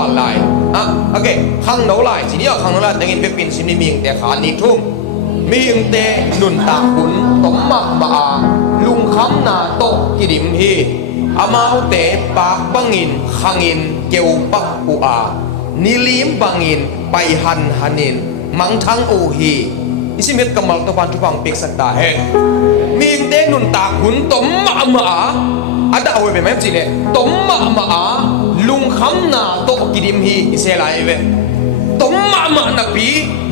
าลายโอเคขังโนลายทีนี้ขังโนลายแต่เงินไปเป็นสิมีมีแต่ขานิทุ่มมีแต่นุนตาขุนตมมาลุงคำนาโตกิดิมฮีอามาเตปากบังินขังินเกี่ยวปักปูนิลิมบังินไปหันินมังทั้งโอฮีอิสิเมตกำมัลตะวันทุบังเปีกสัตตาเฮมีเตนุนตาขุนตมมาอันนั้นเอาไว้เป็นไหมจีเล่ตมมาลุงคำนาโตกิดิมฮีอิเซลายเวตมมานับปี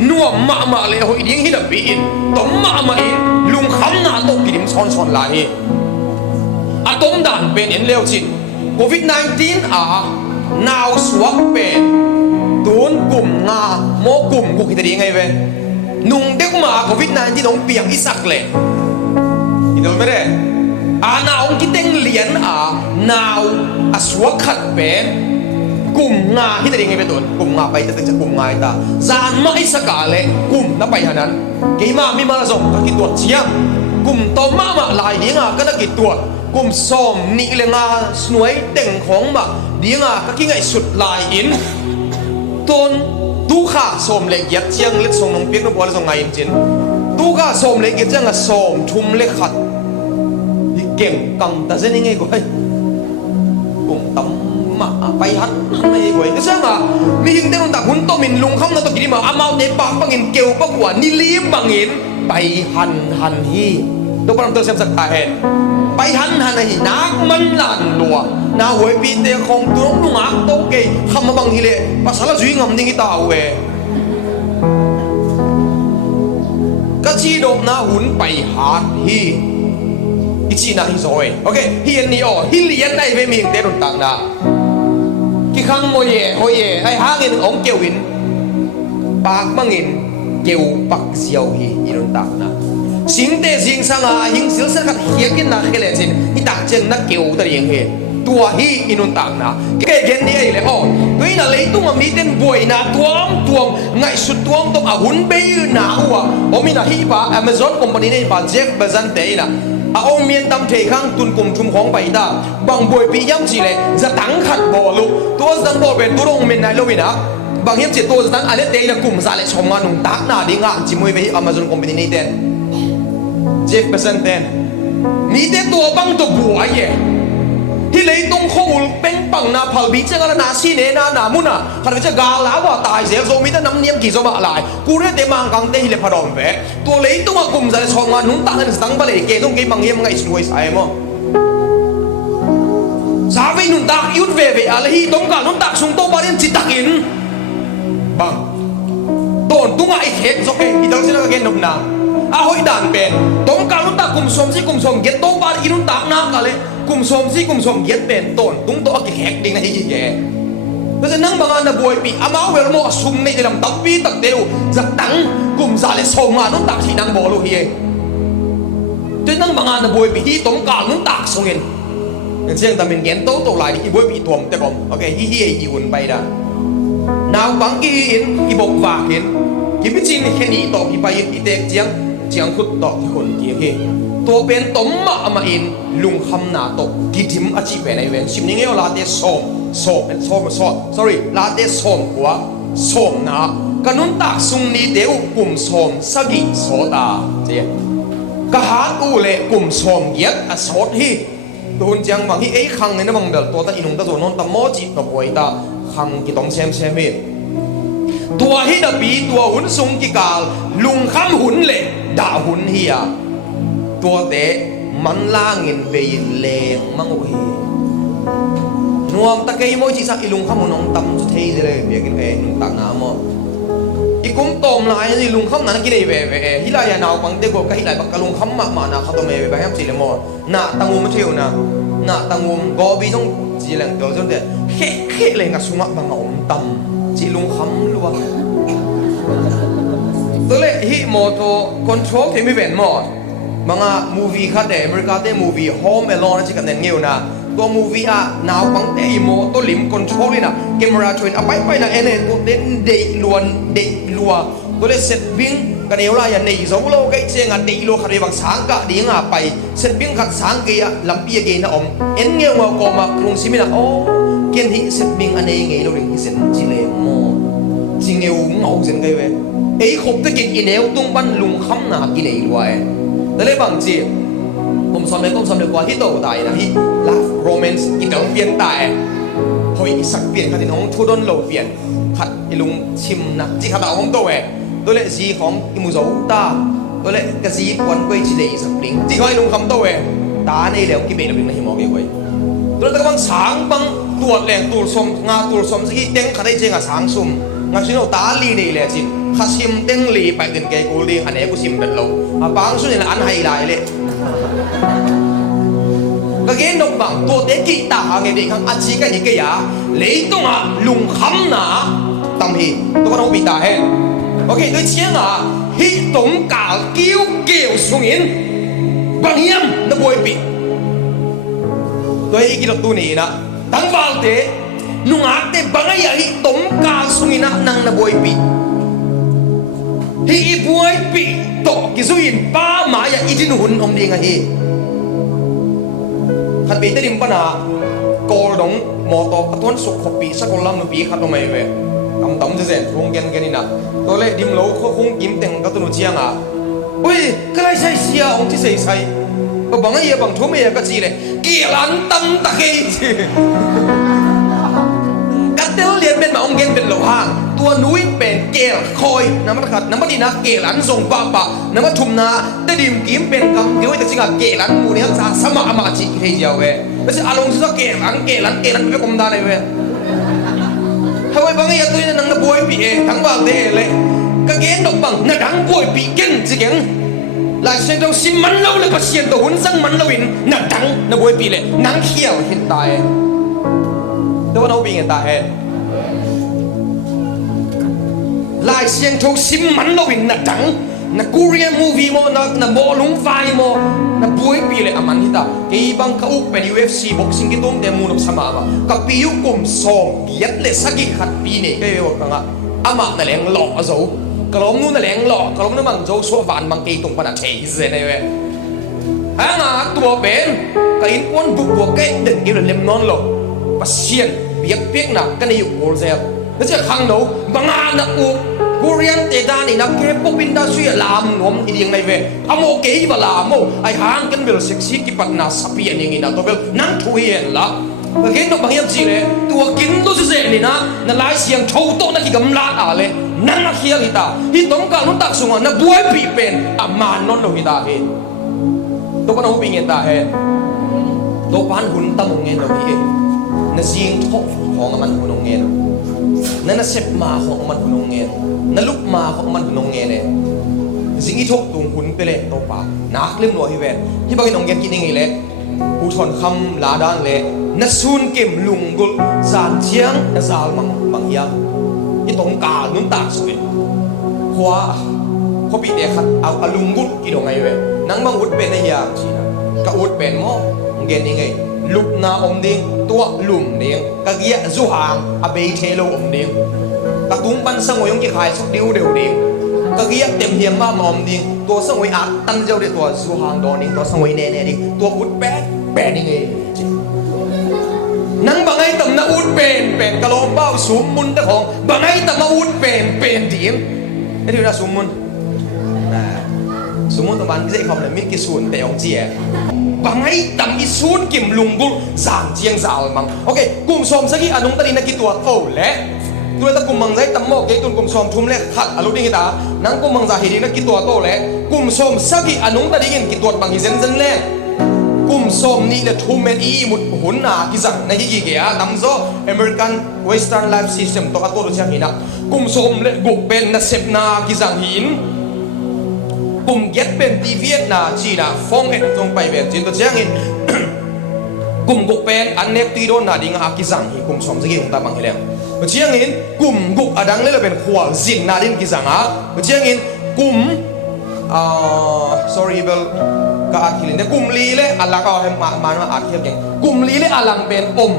นัวมาเลยหอยดิ้งฮีนับปีอินตมมาอินลุงคำนาโตกิดิมซ้อนลายอะตมด่านเป็นเอ็นเลวจิโควิด-19นาวสวกเป็นตูนกลุ่มงาโมกลุ่มกูคิดได้ยังไงเว้นุ่งเด็กมาโควิด-19น้องเปียกอิสักเลยอินโดไม่ได้นาวคิดเต็งเหรียญนาวสวกขัดเป็นกลุ่มงาคิดได้ยังไงเป็นตูนกลุ่มงาไปแต่จะกลุ่มงาตาจานมาอิสักเลยกลุ่มนับไปหานั้นกี่มามีมาละส่งก็คิดตัวเชียงกลุ่มโตมาลายนี้ก็นักกิจตัวกลุ่มส้มนี่เลยงาสนวยเต่งของมาดีงาก็คิดไงสุดลายอินต้นตู้ข้าส้มเล็กยัดเชียงเล็กส่งน้องเปียกน้องบัวเล็กส่งไงอินจินตู้ข้าส้มเล็กยัดเชียงกับส้มทุ่มเล็กขัดยิ่งเก่งกังแต่เส้นยังไงกูให้กลุ่มตั้มมาไปหันไม่กูให้ก็เชื่อมามีหิงเต้นตักหุ่นโตมินลุงคำนั่นตัวกินมาอามาเนปากบังอินเกลียวปะกว่านิลีมบังอินไปหันฮีตัวปรำตัวเซมสักตาเห็นไปหันฮีนักมันหลานลัวนาหวยปีเตะของตัวนุ่งอักโตเกยคำมาบังฮิเลภาษาละจุยงำดิ้งตาเวก็ชีดกนาหุ่นไปหาฮีอิจีนาฮิโซยโอเคฮีอันนี้ฮิเลียนได้ไปมีเตะรุนตังนะกี่ครั้งโมเย่ไอ้หาเงินของเกวินปากบังอินเกวปักเซียวฮีอิรุนตังนะสิงเตสิงสังหิงสิลสักเฮียกินนักเกลจินฮิตักเจนนักเกวตระยังเฮตัวฮีอินุนตังนะเกเกนนี่ไอ้เลยตัวนี้น่ะเลยตุ้งมีเต้นบวยนะตัวไงสุดตัวต้องหุ่นเบย์นะหัวมีน่ะฮีป่ะ Amazon คอมพานีนี่ป่ะเจฟเบซันเตย์นะเมียนตำเทข้างตุนกลุ่มชุมของไปตาบางบวยปีย้ำจีเลยจะตั้งขัดบอลลูกตัวจะตั้งบอลเป็นตัวลงเมนไนโลวินะบางย้ำจีตัวจะตั้งอะไรเตยนะกลุ่มสาเลชมมาหนุ่มตักนาดิ้งอ่ะจิมวยไป Amazon คอมพานีนี่เต้นเจฟเบซันเตย์มีเต้ตัวบังตัวบวยเย่ที่เลยตรงข้อมูลเป็นปังนาพัลบีเจ้ากันนาซีเนนามุนะขันไปจะกาลาวตายเสียโซมิตน้ำเนียมกี่สมัยกูเรื่องเตมังกังเตฮิเลพดอมเปตัวเลยตัวกลุ่มจะชงมาหนุ่มตังกันสังเบลเกต้องกี่บางเยี่ยมไงสวยใส่มั้งสาวินุ่มตักยุดเวอะไรที่ต้องการนุ่มตักส่งตัวบารินจิตตักินบังต้นตัวไอ้เข็ดโอเคอีตั้งสิ่งนั้นก็เห็นนุ่มนาหอยด่านเป็นต้องการนุ่มตักกลุ่มสมกลุ่มสมเก็ตตัวบารินนุ่มตักนักอะไรกลุ่มสมเย็ดเป็นต้นตุ้งโตอักแขกดิ่งในที่แย่ก็จะนั่งบางอันนะบวยปีอามาเวลโมสุ่มในลำตับปีตักเดียวจะตั้งกลุ่มสาเลสมานุ่งตักที่นั่งบอลูเฮียจะนั่งบางอันนะบวยปีที่ต้องการนุ่งตักส่งเงินเสียงแต่เป็นเงินโตหลายที่บวยปีถ่วมแต่ผมโอเคเฮียอีหุ่นไปได้นาวบังกีอินอีบกฝากอินกิบิจินแค่นี้ต่อกี่ไปอินอีเด็กเจียงขุดต่อที่คนกี่เฮตัวเป็นตมมาอินลุงคำนาโตกิดิมอาชีพเป็นไอเวนชิมนี้เอาลาเตส้ม sorry ลาเตส้มหัวส้มนะกันนุ่นตักซุงนี้เดียวกลุ่มส้มสกิโซดาเจียกหาอูเล่กลุ่มส้มเย็ดอสดฮีโดนจังบางที่ไอ้ขังในน้ำมันเบลตัวตาอินุงตาโซนนตาโมจิตบวยตาขังกิตองเซมฮีตัวฮีดับบีตัวหุ่นซุงกิกาลลุงคำหุ่นเล่ด่าหุ่นเฮียตัวเตะมันล่างเงินไปยินเลงมังโอเฮนวมตะเกียมจิสักอิลุงข้ามุนองตำสุดเทเลยเบียกินนุ่งตักน้ำมั้งอีกุ้งตอมลายนี่ลุงข้ามนั้นกินได้ฮิลายานาวบังเด็กก็ฮิลายบักกะลุงข้ามมานาข้าตัวเมย์ไปให้สิเลมอน่ะตังวมเที่ยวน่ะตังวมกอบีต้องจีแหลงเดียวจนเด็ดเฮ่เลยงัดสุนัขบังอมตำจีลุงข้ามล้วนตัวเล็กฮิโมโตคอนโทรลที่ไม่เป็นหมดmga movie ka de America de movie Home Alone chi kan ngeu na to movie naw pang te imo to lim control na camera train apai pai na ene to den de lua to le set bing kan eu la ya nei zo lo kai che nga de lo khare bang sang ka di nga pai set bing khat sang ke ya lampi ge na om en ngeu ma ko ma krung simina o kiến hi sét mình anh ấy nghe lâu đình hi sét chỉ lệ mò chỉ nghèo ngầu dần cái vậy ấy khóc tới kiến in eo tung ban lùng khăm na cái này loài đấy lấy bằng gì công xóm này qua hít đầu đại na hít love romance cái đầu biến đại hồi sắc biến cái tiếng thu đôn lâu biến khát cái lùng chim na chỉ khát đạo không đâu vậy tôi lại gì không cái mùi dấu ta tôi lại cái gì quấn quay chỉ để sập lính chỉ có lùng khăm đâu vậy ta này là cái bể là mình là hiểm cái vậy tôi lại bằng sáng bằng tuột lẹng tuột xóm gì tiếng khát đây chơi ngà sáng xùm ngà xin đâu ta li này là gì khát sim tiếng li phải đến cái cố li anh ấy cũng sim đến lâu à bang số này là ăn hay lại đấy cái kiến độc bằng tôi để kỹ ta hàng ngày đi hàng ăn chỉ cái gì cái ya lấy tung à lùng khăm na tâm hi tôi có đâu bị ta hết ok tôi chiến à hi tổng cả kêu xuống in bằng hiểm nó bồi bị tôi cái độc tu này nè tăng vào thế nung ác thế bằng ấy hi tổng cả xuống in năng nó bồi bị hi bồi bị to cái số in ba mà ya ít hun ông đi ngay hi khát bị tới điểm bận à cô đóng mô tô các tuấn sụp khóc bị sắc cô lâm nó bị khát nó mày về cầm tấm thế không gen cái này nè tôi lại điểm lâu không kiếm tiền các tuấn chiang à ôi cái này sai xia ông chỉ sai bằng cái gì bằng thua mày cái gì này kia lăn tâm ta cái gì các tên liền bên mà ông gen bên lầu hàngตัวนุ้ยเป็นเกลคอยน้ำมันขัดน้ำมันดีนะเกลันส่งป้าป้าน้ำมันทุ่มนาแต่ดิมกิมเป็นคำเกี่ยวกับสิ่งเกลันมูนี่ฮะสมาอามาจิเฮียเว้ยไม่ใช่อารมณ์ที่ว่าเกลันไม่คมได้เลยเว้ยถ้าไว้บางอย่างตัวนี้นั่งนับป่วยปีทั้งบางเดเลยก็เกณฑ์ดอกบังนักดังป่วยปีเก่งจริงหลายเส้นตรงซิมันเล่าเลยก็เสียนตัวหุ่นสั่งมันเล่าอินนักดังนับป่วยปีเลยนังเขี้ยวเห็นตายแต่ว่าเราปีเห็นตายลายเสียงโชว์ซิมมันเราวินนักจังนักกูเรียนมูวี่โมนักบอลลุงไฟโมนักบวยปีเลยอามันที่ตากี่บางเขาเป็น UFC บ็อกซิ่งกี่ตัวเดมูนบสมาบะกับปียุกุมสองยัดเลยสักกี่ขัดปีนี่ก็อยู่กันอ่ะอามันนั่นแหละหล่ออ่ะโซ่กระลมนู้นนั่นแหละหล่อกระลมนู้นมันโซ่สวานบางกี่ตรงปนัดเชยเสียเลยเว้ยฮะงาตัวเป็นก็อินอ้วนบุกบวกเก่งเด่นกี่เล่มนอนหล่อปัสเซียนเบียกเปียกหนักกันในยุคโอลเซลแล้วจะขังหนูบางงานนักอุกูเรียนแต่ด้านนี้นักแค่พวกวินดาช่วยลามงมอีเดียงในเวอโมเกย์บลามโมไอหางกันเบลเซ็กซี่กิปัตนาสเปียนอย่างนี้นะตัวเบลนั่งทุยเองละเมื่อกี้นกบางอย่างจีเลยตัวกินตัวเสียนี่นะนั่นหลายเสียงโชว์โต๊ะนักกิกำลังอะไรนั่นนักเฮียลิตาที่ต้องการนุ่นตักสูงนักบวยปีเป็นอามานนนโลหิตาเฮตัวปนหูปีเงินตาเฮตัวพันหุ่นตะมงเงินเราเฮนั่นเสียงทบของมันหุ่นเงินนั่นน่ะเสพมาของมันหุ่นเงินนั่นลุกมาของมันหุ่นเงินเนี่ยสิ่งที่ทบตุงหุ่นไปเลยตัวป่านักเล่มหน่วยที่เวนที่บางทีน้องแกกินยังไงเลยผู้ชนคำลาดานเลยนักซูนเก็มลุงกุลสารเชียงนักสาวบางอย่างที่ตรงกานุ่นตากสวยขวาเขาปีเดียขัดเอาลุงกุลกี่ดอกไงเว้ยนังบางอุดเป็นในยามจีนะกะอุดเป็นหม้อเงินยังไงลุกนาอมดิงตัวลุ่มเดียงกะเกียจูหางอเบยเทโลอมดิงกะตุ้งปันสงวยยงกี่ขายสุดเดียวเดียวดิงกะเกียเต็มเฮียงบ้ามอมดิงตัวสงวยอัดตั้งเจ้าเดียตัวจูหางดอนิงตัวสงวยเน่ดิตัวอุดแปะนี่ไงนังบางไอ้ต่ำนาอุดเป็นกะโลมเบ้าสูงมุนตะของบางไอ้ต่ำนาอุดเป็นเดียงไอ้ที่น่าสูงมุนสมมติว่ามันไม่ใช่คำเลยมิตรกิสูนแต่ของเจี๋ยบางไอ้ดำอีสูนกิมลุงกุลสางเจียงสาวมังโอเคกลุ่มสมสักกี่อนุตรีนักกีตัวโตเละตัวตะกลุ่มมังใจตั้มโมกเกตุนกลุ่มสมทุ่มเละขัดอารมณ์ดีตานังกลุ่มมังใจเฮดีนักกีตัวโตเละกลุ่มสมสักกี่อนุตรีกินกีตัวบางทีเซนเละกลุ่มสมนี่เนี่ยทุ่มเมนอีมุดหุ่นหนากิจังในที่กี่เกียร์ตั้มโซอเมริกันเวสเทิร์นไลฟ์ซิสเต็มตัวตัวเชียงหินนะกลุ่มสมเละกุกเป็นนักเซฟนากิจังหินกลุ่มเก็ตเป็นทีเวียดนาจีน่าฟงเอ็ดตรงไปแบบจีนตัวเชียงหินกลุ่มกุกเป็นอันเนกตีโดนนาดิงอากิจังหินกลุ่มสมสกิลของตาบังเฮเลงเชียงหินกลุ่มกุกอดังเลยเป็นขวานจินนาดินกิจังอาเชียงหินกลุ่มsorry เบลก็อาคิลินแต่กลุ่มลีเลยอัลลังก็ให้มาอาคิลเก่งกลุ่มลีเลยอัลลังเป็นอม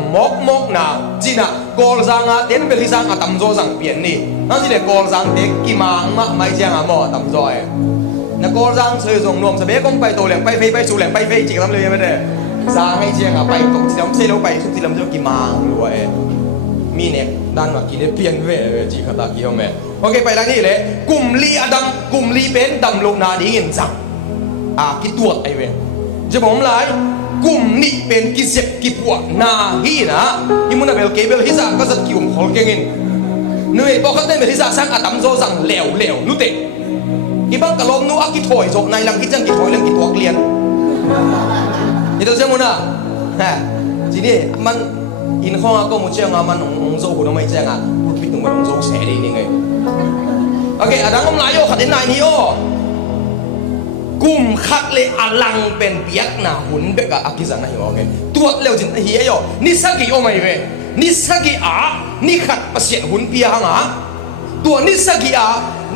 มกนาจีน่ากอลซังอาเด่นเป็นลิซังอาตัมโจซังเปลี่ยนนี่นั่นสิเด็กกอลซังเด็กกิมังมาไม่เชียงอาหมอตัมโจนักกอลซังเคยส่งนวมสเปกก็ไปโตแหลงไปเฟยไปสู่แหลงไปเฟยจิกทำเลยไม่ได้ซังให้เชียงอาไปตกที่ลำเซโลไปสุดที่ลำเซโลกิมังรวย มีเนี่ยด้านมากินเปลี่ยนเวจีขตากี่ห้องแม่โอเคไปแล้วนี่เลยกลุ่มลีอดัมกลุ่มลีเป็นดำลงนาดีเงินจังกิตัวไอเวจะบอกหลายกลุ่มนี้เป็นกิเจ็บกิปวดนาฮีนะที่มุนเบลเกเบลฮิซ่าก็จะกิ่วขอลเก่งเนื่อยบอกเขาเต้นเบลฮิซ่าสังอดัมโซสังเหลวนุเตกี่บ้างกะลมนู้กิถอยจบในหลังกิจังกิถอยเรื่องกิตัวเกลียนนี่ตัวเจ้ามุนฮะทีนี้มันอินข้องก็มุเชียงมันองโซหุ่นไม่แจ้งพูดผิดตรงมันองโซเสียดีนี่ไงโอเคอดัมก็มาโยขัดเด่นนายนี่โอกลุ่มคักเลยอลังเป็นเปียกหนาหุ่นเบกอากิจังนะฮิโอเคตัวเร็วจริงเฮียโยนี่สักกี่โอไม่เวนี่สักกี่นี่ขัดประเสียหุ่นเปียกหาตัวนี่สักกี่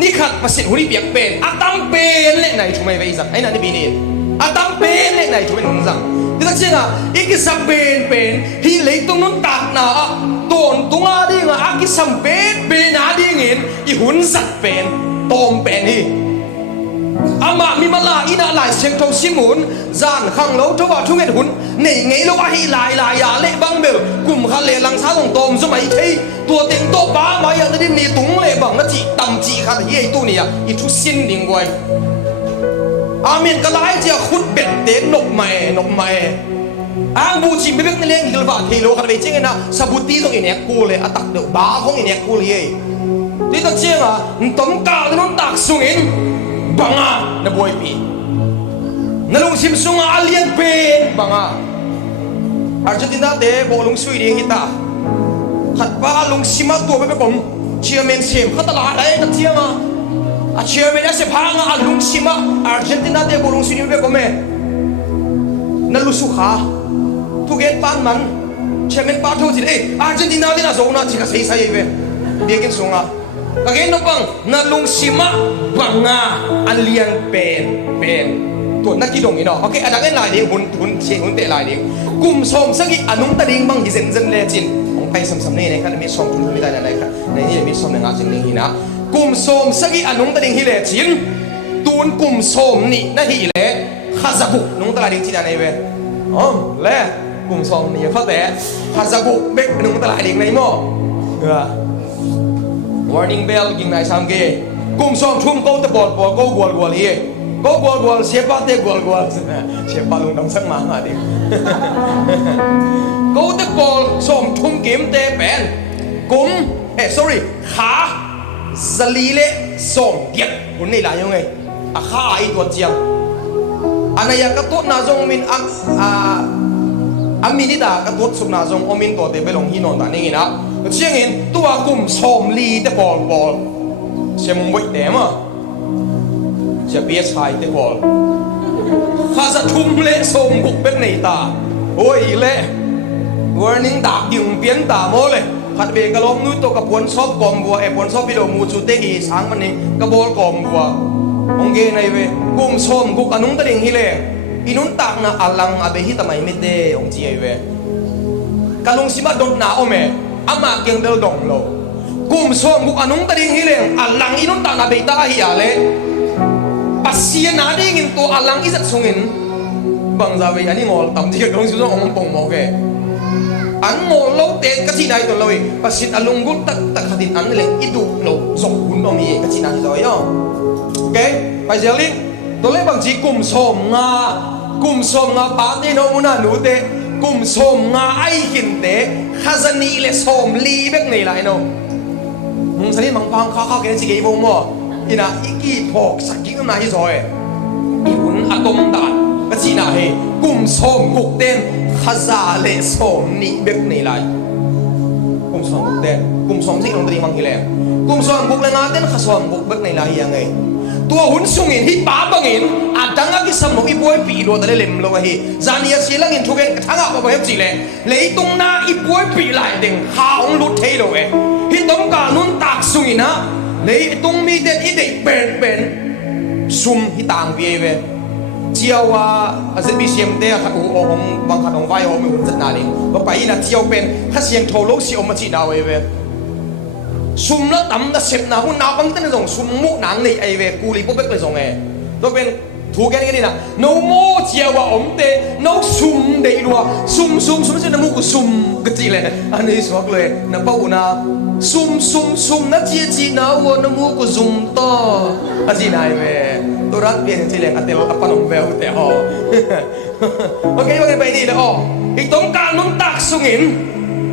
นี่ขัดประสิทธิ์หุ่นเปียกเป็นตั้งเป็นเล่นไหนช่วยไม่สั่งไอ้นั่นนี่ปีนี้ตั้งเป็นเล่นไหนช่วยหนุนสั่งที่ตั้งเช่นอีกสักเป็นที่เลยตรงนั้นตัดนะต้นตรงอะไรกิสัมเป็นอะไรเงี้ยอีหุ่นสักเป็นตอมเป็นที่มามีมาลาอินาลายเสียงทองชิมุนจานขังเล้าทว่าทุ่งเงินหุ่นในไงเราว่าให้ลายยาเละบังเบลกลุ่มข้าเล่ลังช้าตรงตอมสมัยที่ตัวเต็งโตป้ามาอย่างนี้นี่ตุงเล่บังนั่นจีต่ำจีข้าที่ไอ้ตัวนี้อีทุสินดิ่งไว้อาเมนก็ไล่เจ้าขุดเบ็ดเด็กนกใหม่บูจิไม่เป็นเรื่องที่เราบ้าที่โลกันไปจริงนะสบุตีตรงนี้เนี่ยกูเลยตักเดือดบ้าของนี้เนี่ยกูเลยที่ตั้งเชื่อต้มกาที่น้องตักสุงินบังนะบอยปีนะลุงซิมซุงอาเลียนเป็นบังอาร์เจนตินาเตะบอลลุงสวีเดนฮิตาขัดป้าลุงซิมาตัวไปผมเชียร์แมนเซียมขัดตลาดอะไรตั้งเชื่อเชียร์แมนเซียมพังลุงซิมาอาร์เจนตินาเตะบอลลุงสวีเดนไปผมนั่นลุสุขาทุกเย็นปานมันเชียร์แมนปาทุกทีอาร์เจนตินาที่น่าสงน่าจิกใส่เว้ยเบียกินสงก็เห็นน้องบังนั่นลุงซิมาบังอันเลียนเป็นตัวนักกีฬาอีเนาะโอเคอันนั้นลายเดียวหุ่นเชียงหุ่นเตะลายเดียวกลุ่มสมสักอีอันนุ่งตะลิงบังที่เซนเลจินของไปซ้ำๆนี่นะครับมีสมทุนไม่ได้นะครับในนี้มีสมในงานจริงๆนะกลุ่มสมสักอีอันนุ่งตะลิงที่เลจินตูนกลุ่มสมนี่นั่นที่เลข้าจะบุกนุ่งตะลิงที่นั่นเองเว้ยเล่กลุ่มสมนี่เพราะแต่ข้าจะบุกเบกนุ่งตะลิงในหม้อwarning bell กินนายสามเกกุมซองชุ่มก็ตะบอลก็กวลเฮียก็กวลเสียบเตะกวลเสียบลุงต้องสักมาดิก็ตะบอลส่งชุ่มเกมเตะเป็นกุมsorry ขาสลีเล่ส่งเดียกคนนี้หลายยังไงขาไอตัวเจียงอันนี้ก็ตัวน่าจงมินมินิดาก็ตัวสุนาจงอมินตัวเตะไปลงหินนอนตานี่นะเชียงเห็นตัวกลุ่มสมลีแต่บอลเชื่อมึงไว้แต่มาจะเบียดชายแต่บอลข้าจะทุ่มเละสมบุกเป็นในตาโอ้ยเละ warning ดักยิ่งเปลี่ยนตาโมเลยขัดเบกระล้มนู้ตัวกับปวนซอบกอมบัวปวนซอบพิโดมูจูเตอีช้างมันนี่กระโบลกอมบัวองเกในเวกลุ่มสมกุกอนุนตะลิงฮิเลอินุนตักนะอลังอาเบฮิตาไม่ไม่เตองจีไอเวกะลุงสิมาดนหนาโอเมอามาเกียงเดลดงโลกุมสมกุอนุงตะดิงฮิเลงอลังอินุนตานาเบตาฮิอาเลปัสเซียนาดิงินตัวอลังอิสัตสุงินบังซาเวอันนี้งอลตั้มที่กงสุดองปงโมเกอันงอลโลเตกะจีนายตัวเลยปัสสิตอลุงกุตักขัดินอันเลงอิดูโลจงหุ่นอมีกะจีนายตัวย่อโอเคไปเจลิงตัวเลบางทีกุมสมงปาเตโนมุนานูเตกุมสมงาไอหินเตะข้าจะนีเลยสมลีเบกนี่แหละไอ้น้องมึงสนิทมังพังข้าวเกณฑ์สิเกย์วงมั่วอีน่ะอีกี้พอกสักกิ้งก็น่าที่ซอยอีหุ่นอะตอมดานก็จีน่าเฮกุมสมกุกเต้นข้าจะเลยสมนีเบกนี่แหละกุมสมกุกเต้นกุมสมสิ่งลงตรีมังฮีแลกุมสมกุกเลยงาเต้นข้าสมกุกเบกนี่แหละยังไงตัวหุ่นสูงอินที่ป้าบังอินอาดังอากิสมนุอีบวยปีโรตะเลมโลวะฮีจานียสีลังอินทุกเองทั้งอาบะเฮบจีเลเลยตรงหน้าอีบวยปีไหลเด้งหาองลุดเทโลเอฮิตงกานุนตักสูงอินะเลยตรงมีเด็ดอีเด็กเป็นซุ่มฮิตางเวียเวเจียวว่าอาจจะมีเสียงเตะขัดหูองบางขัดองไฟองมีหุ่นจัดนาลิงก็ไปอินะเจียวเป็นถ้าเสียงโทโลสิอมมาจีนาเวเวซุ่มแล้วตั้มแต่เสพหนาหุ่นหนาบังตั้งแต่ส่งซุ่มมุหนังในไอเวกูรีพวกเบ็กเลยส่งไงตัวเป็น ถูกแค่นี้นะโนโมเจียวว่าอมเตโนซุ่มเดือดรัวซุ่มจะน้ำมูกซุ่มก็จีเลยอันนี้สวกเลยนะป้าอุนาซุ่มนะจีนะวัวน้ำมูกซุ่มต่ออาจีนายเว้ตัวรักเปลี่ยนจีเลยอัตเตลอัปปนมเวลเตอโอเคว่ากันไปนี่เลยอ๋ออีกต้องการนุ่นตักสุงิน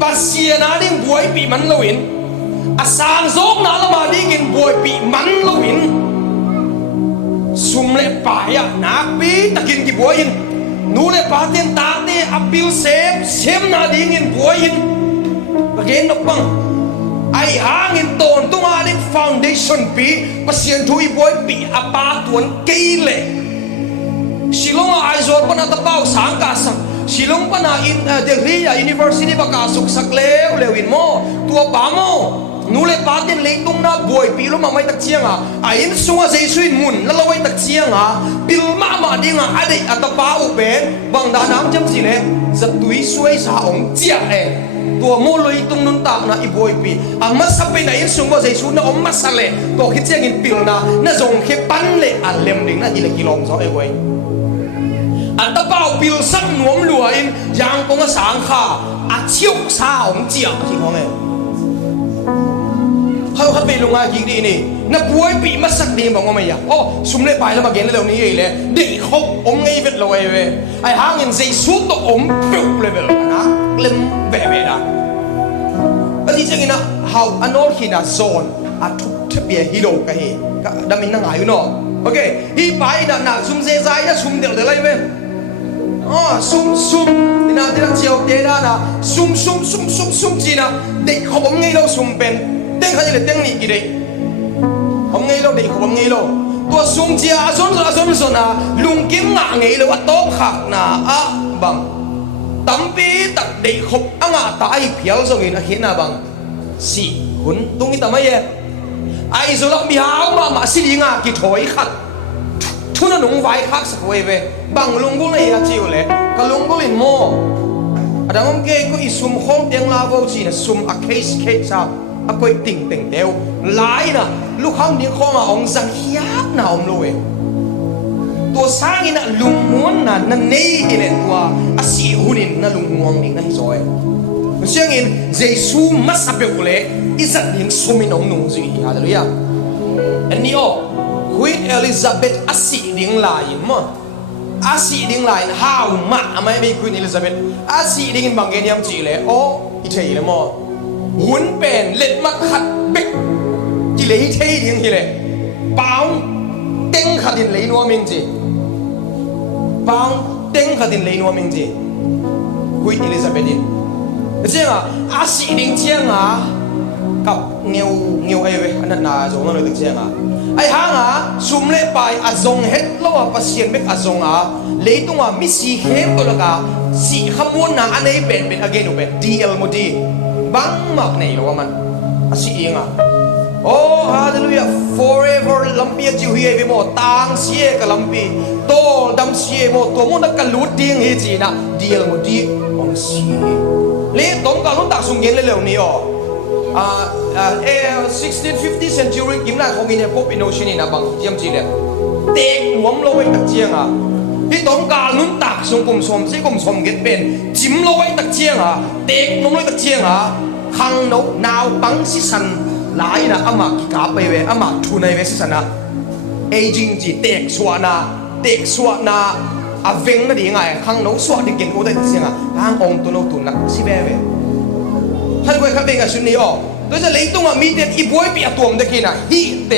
ปัสเซียนาดิ้งบวยปีมันลวินอาสานโซกนาละมาดิ้งบวยปีมันลวินซุ่มเล็บป่ายนักปีตะกินกี่บวยนนูเล็บป่าเตียนตาเตอปิลเซมนาดิ้งบวยนตะกินนกบังไอหางอินโตนตัวดิ้งฟาวเดชั่นปีปัสเซียนทุยบวยปีอาปาตวนเกลเลชิลงไอโซนปนัตเป้าสังกาสังชิลงปนาอินเดลียา University บากาสุกสักเลวินโมตัวปาโมนูเลปาเตนเลตุงนาบวยปีลุมาไม่ตักเชียงอินสุงเซซุยมุนแล้วเราไม่ตักเชียงปิลมาดิงอะไรอัตปาอุเบนบังดาน้ำจำสิเลจะตุยสวยสาองเจียตัวโมลอยตุงนุนตากนะอีบวยปีมาสับไปไหนอินสุงเซซุยนะอมมาสเลตัวคิดเชียงอินปิลนะน่าจงแค่ปั้นเลอันเลมดิ่งนะอีเลกิลองซอเอวยอันตะเป้าปิลสักหนวมหลวยยังคงสางข้าอาเชี่ยวสาองเจียที่ของเขาไปลงมากี่ดีนี่นับป่วยปีมาสักดีบอกว่าไม่อยากโอ้ซุ่มเล่ไปแล้วมาเกณฑ์แล้วนี้เลยเด็กเขาอมไงเวทลอยเว้ยไอ้หางเงินใจสุดตัวอมเปรี้ยวเลยเว้ยนะเล่มแบบนะอันนี้จริงๆนะ how อันโน้นขี้น่ะโซนอัทุกทะเบียฮีโร่กันเฮก็ดำมินนั่งหายอยู่เนาะโอเคฮีไปน่ะซุ่มเซซายนะซุ่มเดี๋ยวอะไรเว้ยอ๋อซุ่มที่นั่นเจียวเดด้านะซุ่มจีนะเด็กเขาอมไงเราซุ่มเป็นเต้งเขาจะเลยเต้งนี่กี่เด็กผมไงเราเด็กผมไงเราตัวซุ่มเจียส่วนนะลุงกิ้งงะไงเลยว่าโต๊ะขักนะบังตั้มปีตัดเด็กขบงะตายเพียวส่งอินเห็นนะบังสิคุณตรงนี้ทำไมเย่ไอ้สุรักมีหาวมาสิลิงะกี่ถอยขัดทุนนุ่งไว้ขักสักเว้ยบังลุงก็เลยอาจิวเลยก็ลุงก็เลยโม่แต่ผมเก่งก็อีซุ่มของเตียงลาวจีนะซุ่มเคสซะก็ติ่งเดียวหลายนะลูกเขาเนี่ยข้อมาองสังเฮียบหนาวมเลยตัวสร้างนี่นะลุงม้วนนะนั่นนี่เลยตัวอาศัยหุ่นนั่นลุงม้วนนี่นั่นจอยเชื่องินเจสูมัสเปกุเลยอิสัตยิ่งสุมินองนุ่งสิฮาเลลูยาอันนี้อ๋อควีนเอลิซาเบธอาศัยดิ่งลายมั้งอาศัยดิ่งลายฮาวมาไม่ควีนเอลิซาเบธอาศัยดิ่งบางเกนี่ยมจีเลยอ๋ออีเทียเลยมั้งหุ่นเป็นเล็ดมาขัดเบ็กจีเลยเที่ยงทีเลยปาวเต็งขัดินเลยนัวมิงจีปาวเต็งขัดินเลยนัวมิงจีคุยอิลิซาเบธินเจ้าอาศิดิงเจ้ากับเงียวไอ้เว้ยอันนั้นน่าจงนั่นเลยเจ้าไอ้หางซุ่มเล่ไปอาจงเฮ็ดแล้วว่าปัสเซียนเบกอาจงเลยตรงว่ามิสีเข้มตัวละกาสีขมวนอันนี้เป็นagain เป็น DL โมดีบังมากนี่หรอว่ามันอาศัยเองโอ้ฮาเลลูยา forever ลำปีจิวเฮียไปหมดต่างเสียกับลำปีโตดำเสียหมดตัวมันนักกันลุดดิ้งเฮจีนะเดียลหมดดีองเสียเลี้ยตรงกันลุ้นตักสุ่งเงินเร็วๆนี้16th-15th century กิมน่าของอินเดียพบอินโดนีเซียนะบางเจียมจีเลยเด็กหลวมลอยตักเจียงที่ต้องการลุ้นตักสุ่งกลุ่มสมซีกลุ่มสมเก็ตเป็นจิ้มลอยตักเจียงเด็กน้องลอยตักเจียงขังนาวบังสิสันหลายนะอามากิกาไปเวอามาทุนในเวสิสันนะเอจิงจีเด็กสวนาเวงนั่นยังไงขังนาวสวดเก่งโอ้ได้ตักเจียงทางองตัวโนตุนักสิเบเวท่านก็ขับเองชุดนี้โดยจะเลยต้องมีเด็กอีบวยปีตัวมันเด็กนะฮิเต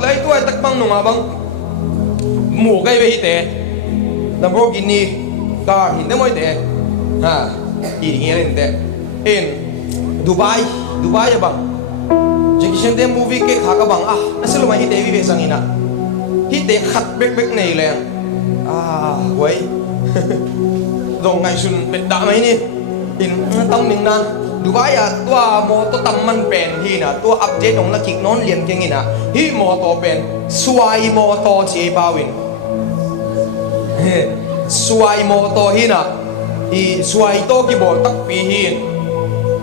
เลยตัวตักบังนงบังหมู่ไกเวฮิเตดัมโบกินีการหินได้ไหมเตอีกอย่างนี้เตดูไบya bang jadi sendiri movie ke kagak bang nasi lu main TV besang ina hite khat bek nei leng wei dong ngai sun beda mai ni in tang ning nan Dubai ya tua moto tamman pen hi na tua update dong la kik non lien keng ina hi moto pen suai moto che bawin suai moto hi na i suai to ki bo tak pi hin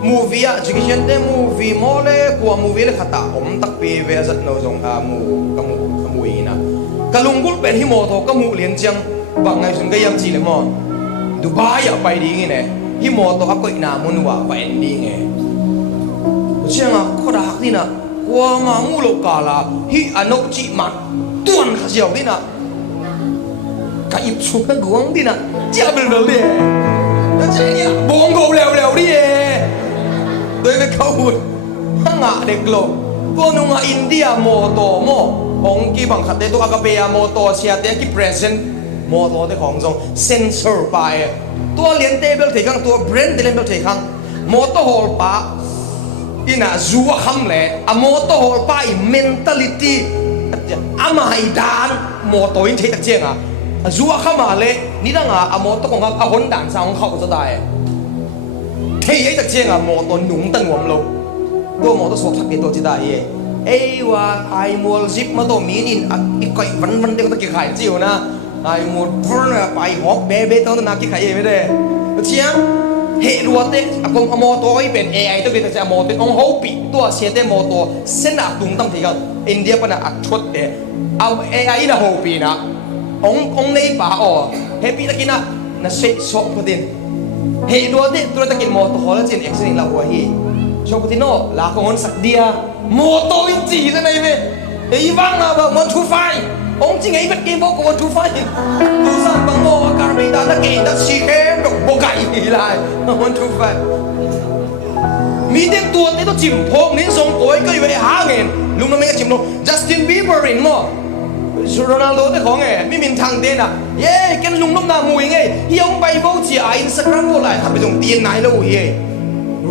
movie jadi gente movie mole kuah movie le kata tak pi vezat no zong kamu ina กะลุงกุลเป็นฮิโมโตก็มูเลียงจังบางไงสุนก็ยังจีเลยมั้งดูบ้าอย่าไปดีไงเนี่ยฮิโมโตก็อีนามุนว่าไปดีไงเชื่อมั้ยคนรักนี่นะว่ามางูโลกาลาฮิอนุจิมันตัวนข้าเจ้านี่นะกายสุขกวางนี่นะเจ้าเป็นแบบนี้แล้วเจ้าเนี่ยบงกูเร็วๆดิโดยไม่เข้าหุ่นฮังอ่ะเด็กโลกตัวนุ่งอินเดียโมโตโมองกี้บังคับเด็กตัวอากาเปียโมโตเชียเด็กที่เพรสเซนต์โมโตเด็กของทรงเซนเซอร์ไปตัวเลียนเตเบิลเทคังตัวเบรนด์เลียนเบลเทคังโมโตโฮลปะอินะจัวคำเลยอะโมโตโฮลปะอีเมนตัลิตี้อามาไฮดานโมโตอินเทตเจียงอ่ะจัวคำมาเลยนี่ดังอ่ะอะโมโตของเขาอะคนด่านสาวของเขาจะได้เที่ยตเจียงอ่ะโมโตหนุ่มตั้งหัวมันตัวโมโตสวกทักเดียตัวจะได้เอ้ว่าไอ้มัวซิปมาตัวมีนินอีกไก่วันเดียวตะกี้ขายจิ้วนะไอ้มัวพูดนะไปหอกเบ๊ะต้องนักกี้ขายไม่ได้เชียงเหตุรัวเตะอากงอโมโตไอ้เป็น AI ตัวเป็นแต่อโมโตองเขาปิดตัวเสียเตโมโตเส้นอักดุงตั้งที่กันอินเดียปนะอักชดเตะเอา AI นะโฮปีนะองในป่าอ๋อเฮปีตะกี้นะเสกโชกพอดีเหตุรัวเตะตัวตะกี้โมโตฮอลล์เจนเอ็กซ์นี่เราหัวฮีโชกพอดีโน่ลาคงสักเดียโมโตอินจีนั่นเองไอ้วังนะแบบมันทูไฟองจริงไอ้แบบเกมบอกว่าทูไฟดูสันบังโมการไม่ได้ตะกี้ดัชชีเอ็มแบบโบกายเลยมันทูไฟมีเด็กตัวนี้ต้องจิ้มพงนี้ส่งโอยก็อยู่ในห้างเองลุงน้องไม่ก็จิ้มลงจัสตินบีเบอร์อินมั้งโรนัลโดได้ของไงไม่มีทางเดินอ่ะเย้กันลุงน้องนามวยไงยังไปบอกที่ไอ้อินสตาแกรมอะไรทำไปตรงเตียงไหนแล้วเย้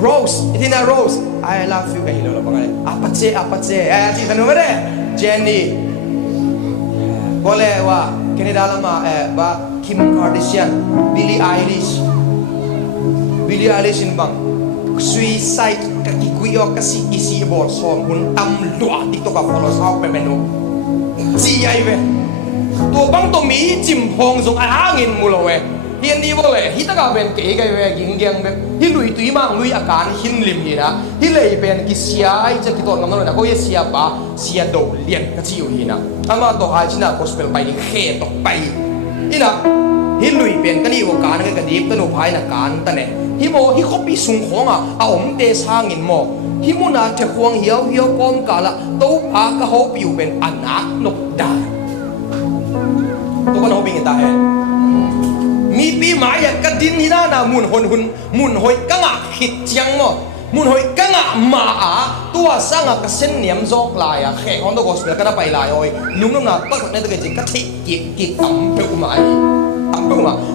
Rose ที่นั่น Rose I love you กันแล้วบอกอะไรapa sihที่ถนนไม่ได้ Jenny boleh wa kini dalam ba Kim Kardashian Billie Eilish in bang suicide kaki kuyo kasi isi bol som hun tam lua TikTok ka follow sa pe menu si ai ve to bang to mi jim phong song ai hangin mulo we hiền đi vô lệ hít tất cả bên kể cái về kinh nghiệm về hít lùi tùy mang lùi akan hin lim hi na hít lệ bên cái xia ai chắc cái tuần năm đó là có cái xia ba xia đầu liền cái chiu hi na ama to hai china gospel bay đi khe to bay hi na hít lùi bên cái đi vô can cái điệp cái nụ phai là can ta này hi mo hi copy sung khong à om te sang in mo hi mo na te khuang hiao com cả là tàu pa cái hộp biểu bên anak nộp đà tôi có hộp bên ta hếtมีปีหมายอย่างกระดินที่น่าหนามุนมุนหอยกังอ่ะขิดเจียงมั้งมุนหอยกังอ่ะมาตัวสร้างกระเซ็นเหนียมจอกลายแขกของตัวกอสเปลก็ได้ไปลายอ้อยนุ่มน่ะตั้งในตัวจริงก็ทิ้งกิกต่ำเปรี้ยวมา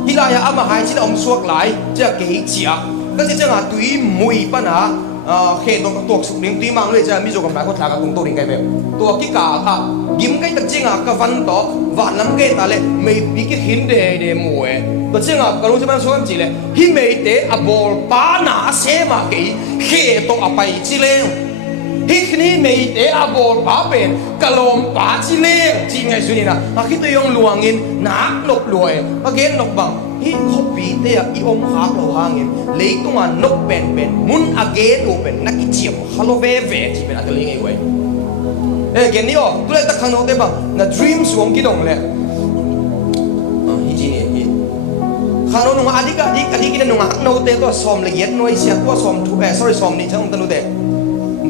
ฮิลายาอามาหายที่เราอมสวกลายจะเกี่ยเจียก็จะจังตุยมวยปัญหาเขตตัวสุกเลี้ยงตีมังเลยจะมีโจกับนายก็ทากับตรงตัวนี้ไงแบบตัวกิกาค่ะกิมไก่ตัดจริงกับวันต่อวันน้ำไก่ตาเลยไม่ปีกิหินเดมวยตัวจริงก็รู้ใช่ไหมส่วนจีเลยฮิเมเตะบอลปานาเซมาเกยเขตตัวไปจีเลงฮิคนี้เมเตะบอลปาเป็นกะลมปาจีเลงจีไงสุนีนะคิดตัวยงหลวงเงินหนักหลบรวยมาเกณฑ์หลบบังฮิคบปีเตะอีอมหักเราหาเงินเลยตัวมันกเป็นมุนอาเกตเป็นนักกิจยมฮัลโลเวที่เป็นอะไรไงเว้ยเกณฑ์นี้อ๋อตัวเล็กตะขังโน้ตเดบังน่ะ dreams วงกิดงเลยฮิจีนี่ข้างโน้นนุ่งอดีกินนุ่งหักโน้ตเตะตัวซ้อมละเอียดหน่อยเสียตัวซ้อมถูกsorry ซ้อมนี่ช่างตันโน้ตเตะ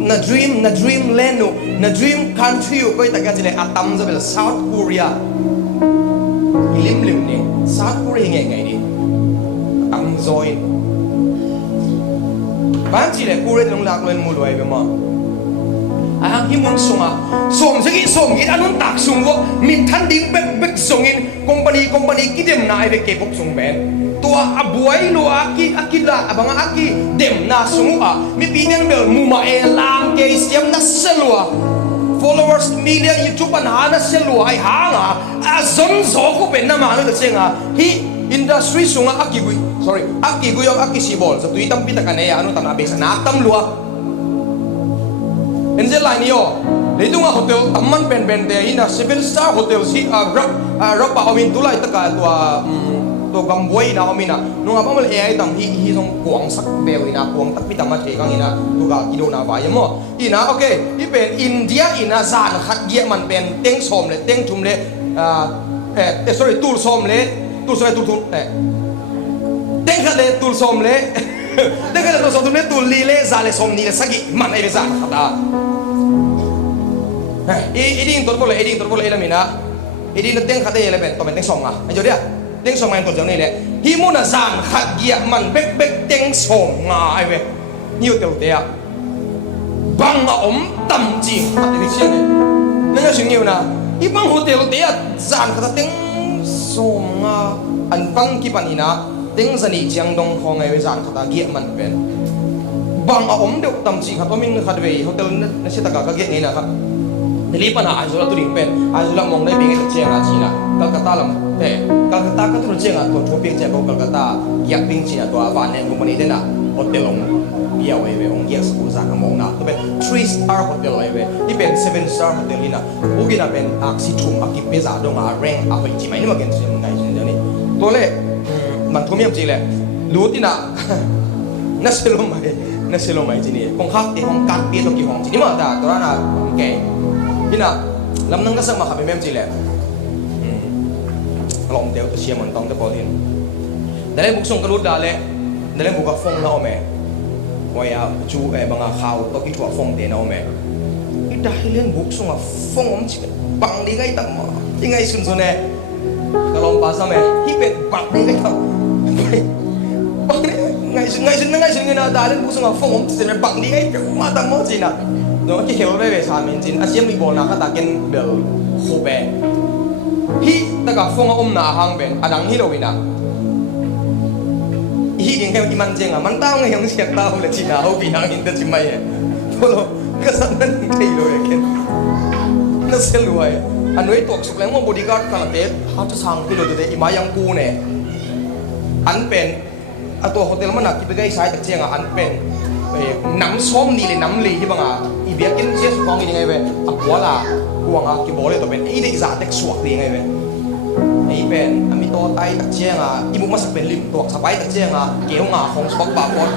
น่ะ dream land น่ะ dream country ก็อีกแต่กันจะเลยอาตัมจะเป็น South Korea ลิมเนี่ย South Korea ไงดิตังซอยบ้านจีเลยกูเรียนลงหลักเรียนมูลไว้เป็นมั้งฮิมุนส่งสักส่งอินอันนั้นตักส่งว่ามีทันดิ้งเบ็กส่งอินคอมพานีกิเดมนายไปเก็บพวกส่งแบนตัวบวยลัวอากิละบางอากิเดมนาส่งมีปีนึงเบลมูมาลางเกยเสียมนัสเซลัว followers million YouTube ปัญหานัสเซลัวไอ้หางจนโซกุเป็นน้ำมันเลยเสียงฮิindustry ส่งอากิกุย sorry อากิกุยอากิซีบอลสตุยตั้มพิตากันเนี่ยอนุตนาเบสนาตั้มลัวเอ็นเจลไลน์นี่อ๋อเลยตัวโฮเทลตั้มมันเป็นเดียร์นะ7 star hotel สิรับปะเอามินตุไลตะกันตัวกัมบวยนะเอามินนุ่งapa mal AI ตั้งฮีส่งกวางสักเบลนะกวางตักพิตามาเทกังอินะตัวกับกิโดนาบายมั้งอินะโอเคที่เป็นอินเดียอินะซานขัดเยี่ยมันเป็นเต็งสมเลยเต็งทุ่มเลย sorry ตูลซอมเล่ตูลซอมตูลเต็งขัดเล่ตูลซอมเล่เต็งขัดเล่ตูลซอมตูลเล่ตูลลีเล่ซาเล่ซอมนี่เล่สักมันไอ้เรื่องขัดอ่ะอีดิ้งตัวพวกเลยนะมีนะอีดิ้งเต็งขัดเล่เป็นตัวเป็นเต็งซอมอ่ะไอ้เจ้าเดียเต็งซอมมันตัวเจ้านี่แหละฮิมุน่ะซานขัดเกียมันเบ๊กเต็งซอมง่ายเว้ยนี่อยู่เดียวเดียบังอ่ะตั้มจริงขัดเด็กเชี่ยเนี่ยนั่นก็สิ่งนี้นะที่บังหัวเดียวเดียซานขัดเต็งซอมง่าอันบังกี่ปันนี่นะเต็งสนิทจังดงของไอ้เวซานขัดเกียมันเป็นบังอ่ะเดียวตั้มจริงขัดว่ามิงขัดเว้ยโฮเทลนั่นเช่นตะกากเกียนี่นะครับทีปัญหาไอ้สุราตุริงเป็นไอ้สุรามองได้เป็นไอ้เจียงอาจีน่ะกัลกัตตาลำแต่กัลกัตตาก็ตัวเจียงอ่ะตัวทัวร์เพียงเจียงกัลกัตตาอยากเป็นจีน่ะตัวบ้านเนี่ยกุมภีนั่นน่ะโฮเทลลงเบี้ยวไอ้เว้ยองค์เยี่ยสกุลสารมองน่ะตัวเป็น 3 star hotel ไอ้เว้ยที่เป็น 7 star hotel นี่น่ะพวกนี้น่ะเป็นอักษิทุ่มอักกิเปซ่าดงอ่ะแรงอ่ะไปจีไม่นี่มาเกินจีนไงจีนเดี๋ยวนี้ตัวเล่มันทุ่มยังจีเลยรู้ที่น่ะนั่นเชลล์ไม่จีนี่คงคักที่ห้องกัดเปียตัวกี่ห้องจีนี่มาแต่ตัวนั้นน่ะแก่ที่น่ะลำนั่งก็สักมาขับไปแม่จีเลยลองเดี๋ยวตัวเชียร์มันต้องตะโกนดินแต่ได้บุกส่งกระดุดดาเลยได้บุกกับฟงเราแม่ว่าอย่าจูบางข่าวตัวกี่ถั่วฟงเดี๋ยวเราแม่ที่ได้เรื่องบุกส่งกับฟงผมจิบังดีไงตั้งมาที่ไงสุนเนี่ยก็ลองภาษาแม่ที่เป็นบังดีไงตั้งบังดีไงสุนไงนะได้เรื่องบุกส่งกับฟงผมจะเป็นบังดีไงเป็นมาตั้งมาจีน่ะโดยที่เขียนไว้ในสารมินจินอาเซียนมีโบนัสก็ตาเกินเบลโคเบฮีตะกับฟงอมนาฮังเป็นอดังฮิโรวินะฮียังแค่ที่มันเจงอ่ะมันต้องยังเสียตาเลยจีน่าเขาปีนังอินเตอร์จิไม่เนี่ยพอเราก็สั่งนั่นที่เลยแค่นั่นเสียรวยอันนี้ตัวสุดแรงว่าบอดี้การ์ดกาลเตสเขาจะสั่งที่เราจะได้อิมายังกูเนี่ยอันเป็นตัวโฮเทลมันหนักที่ไปใกล้สายตะเจียงอ่ะอันเป็นน้ำส้มนี่เลยน้ำลีที่บางอ่ะอีเบียกินเสียสุดฟองยังไงเว้ยอักวัวละกวางอ่ะกี่โบเลยตัวเป็นอีเด็กจ่าเด็กสวกยังไงเว้ยไอ้เป็นมีตัวไตตะเจียงอ่ะอีบุกมาสักเป็นริมตัวสบายตะเจียงอ่ะเกี่ยวงาของสปอกบาบอล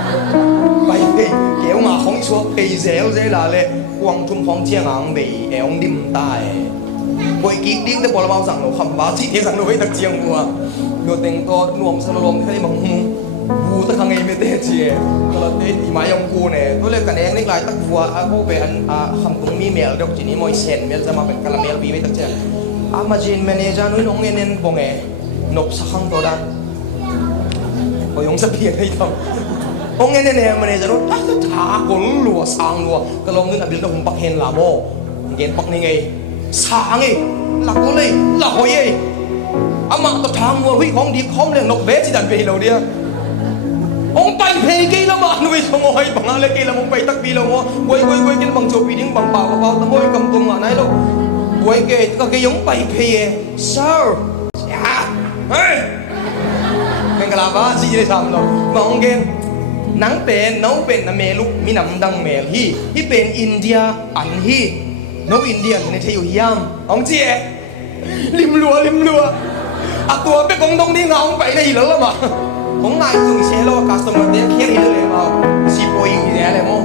ไปเลยเกี่ยวงาของสวกไปเซลละเลยกวางทุ่มของเจียงอ่ะไปเอวดิมตายบอยกิ๊กดิ้งแต่บอลเราสั่งเราคำบ้าที่สั่งเราให้ตะเจียงวัวโดนเต็งตัวนวมสลมแค่บางมุมกูตะขังไงไม่เตะเจี๋ยก็เราเตะอีหมายองกูเนี่ยตัวเล็กกันเองเล็กหลายตะกัวอากูเป็นคำตรงมีเมลดอกจีนี่มอยเซนเมลจะมาเป็นกะละเมลบีไม่ตะเจี๋ยมาจีนแมเนเจอร์นู้นน้องเงินปงนบสักครั้งตัวดันพอยงสะเพียนให้ทำองเงินเนี่ยแมเนเจอร์นู้นถ้ากลลัวสางลัวก็ลงเงินอบิลต้องปักเฮนลาโมเงินปักนี่ไงสางไงหลักเลยหลักหอยอามาตัวทางวัววิ่งของดีคอมเรื่องนกเบสที่ดันไปเราเดียองไปเพย์กี่ละมันวิสงอยบังอะไรกี่ละมึงไปตักปีละมัวบวยกินบังโจปีดิ้งบังเปล่าตะมวยกำตุงอ่ะไหนลูกบวยเกย์ก็เกย์ยงไปเพย์เซอร์เฮ้ยเป็นกะลาบ้าสิได้ทำเรามองเกนนังเป็นน้องเป็นนะเมลุมีน้ำดังเมลฮีเป็นอินเดียอันฮีน้องอินเดียในเที่ยวยามองเจี๊ยริมลัวอ่ะตัวเป็นกองดงนี่เงาไปได้อีกแล้วมั้งของนายจึงเชื่อว่าคัสตอมเดย์เขียนอีเลยมาสิปอยอีเลยมั้ง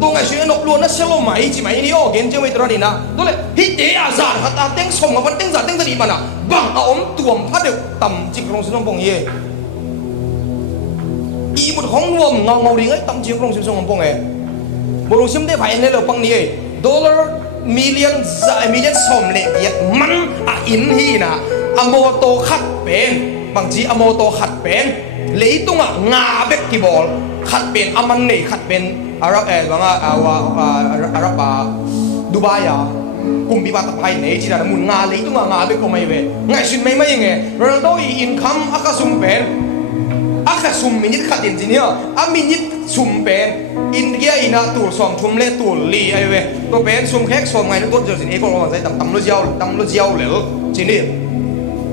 ตัวไงช่วยนกล้วนนั่นเชื่อไหมจีไหมนี่โอ้เกณฑ์เจ้าไม่ตระหนี่นะตัวเลยฮิตเดียซาฮัตตาเต็งสมกับมันเต็งซาเต็งสนิมันอ่ะบังเอาตัวพัดเดือดต่ำจิกลงสิน้องปงเย่อีบุตรของรวมเงาดีไงต่ำจิกลงสิน้องปงเย่บุรุษชิมได้ไปในเรื่องปังนี้ดอลลาร์มิลเลียนสมเล็กเยอะมันอินฮีนะอโมโตขัดเป็นบางทีอโมโตขัดเป็นเลยตรงงาเบกกีบอลขัดเป็นอามันเน่ขัดเป็นอาหรับบางอาหรับดูไบอ่ะกุมพิบัติภัยเนจิรามุนงาเลยตรงงาเบกก็ไม่เว้ยไงสุดไม่ยังไงเราต้องอินคัมอากาศสุ่มเป็นอากาศสุ่มมินิขัดจริงๆเนี่ยมินิสุ่มเป็นอินเดียอินาตูสอมชุ่มเล่ตูลีไอเว้ยตัวเป็นสุ่มแขกสุ่มไงตัวเจอสิเอฟโรมันใส่ตำลุเจียวเลยจริงดิ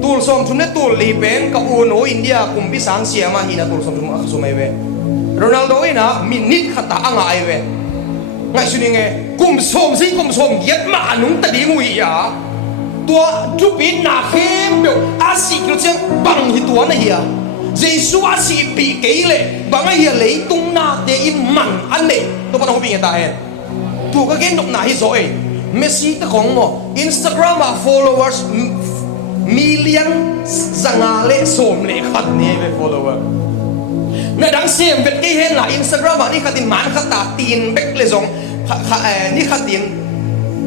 ตูลสมชุมเนี่ยตูลลีเป็นกับอูโนอินเดียกุมพิสังเสียมาหินะตูลสมชุมอักษุไม่เวโรนัลโดอินะมินิดขัดตาอ่างไอเวไงสุดยังไงกุมสมเย็ดมาหนุ่มตะดีงุยอ่ะตัวจุบินนาเข้มเบลอาศิกเราเชียงบังหิตัวนั่นเฮียเจสุอาศิปีเกยเลยบังเฮียเลยตรงนาเดอิมันอันนี้ตัวปนหัวปีกันตาเองตัวก็เก่งตรงนาฮิโซเอเมสซี่ตะของโมอินสตาแกรมfollowers million zangale som le khat ne ve follower na dang sem vet ke hen la Instagram ni khatin man khata tin bek le zong ni khatin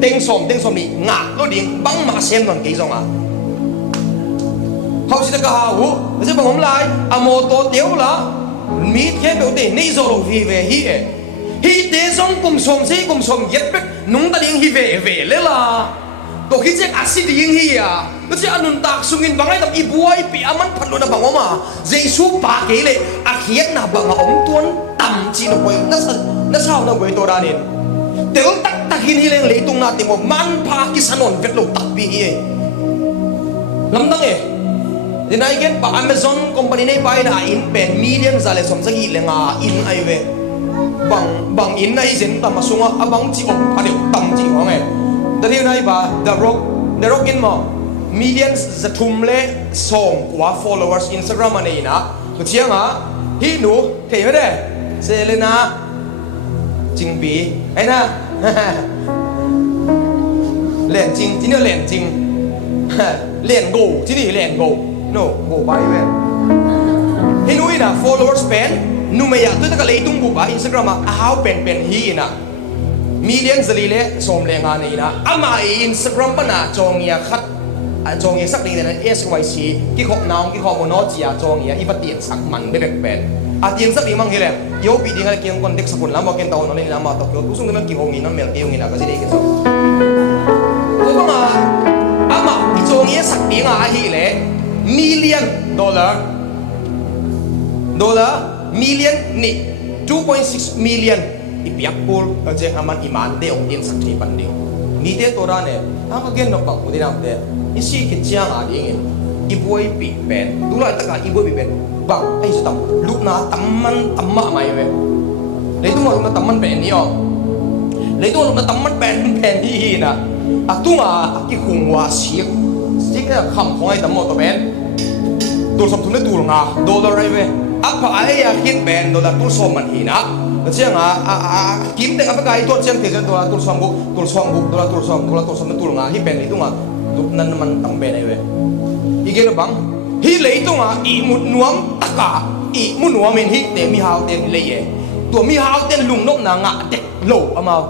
teng som ni nga lo ding bang ma sem non ke zong a hau si ta ka hu je bang hom lai a mo to teu la mi the be te nei zo lo vi ve hi e hi te zong kum som yet bek nung ta ding hi ve le la to khi che aksi ding hi ya to che anun tak sungin bangai tam ibuai pi aman phatlo na bangoma jesu pa ke le akhiat na banga om tuan tam chi no poi na sao na goi to ranin tel tak hin hi leng le tung na ti mo man pha ki sanon vet lo tak pi hi lam dang e dinai gen pa Amazon company nei pai na in pen million zale som sagi lenga in ai ve bang in nai zen ta masunga abang chi om phadeu tam chi ho nge the hill nai ba the rock in mo millions zathum le song kwa followers Instagram ani na ku chianga hi nu thei me de selena jingbi ai na len jing ji ne len jing len go ji ni len go no go bai we hi nu ina followers pen nu me ya tu ta ka leitung bu ba Instagram a how pen hi na million zali le som le nga nei na ama Instagram pa na chong ya khat a chong ya sak ni na SYC ki khop naung ki khop no chia chong ya i pa tian sak man be bek pen a tian sak ni mang hi le yo pi ding al kiang context sakun lam ba ken taw no le na ma to ko tu sung na ki hong ni na mel ki hong ni na ka si de ki so ko ba ama i chong ya sak ni nga hi le million million ni 2.6 million ipiak pul kajeng aman iman de ong din sak thi pan ding ni te tora ne ha ka gen no pa ko dinam de isi ki chiang a ding iboi pi pen dula ta ka iboi pi pen bang ai su tam luk na tamman tamma mai we le tu mo na tamman pen ni o le tu na tamman pen hi na atunga ki khungwa siek ka kham khoi tam mo to pen tur som thun le tur nga dollar ai we apa ai ya hit pen dollar tur som man hi na chiang kim te apa kai to chiang te dollar tur som bu dollar tur som na tur nga hi pen ni tu nga dup nan man tam be ai we igen bang hi le tu nga i mut nuam taka i mu nuam in hi te mi hau te le ye to mi hau te lung nok na nga te lo amao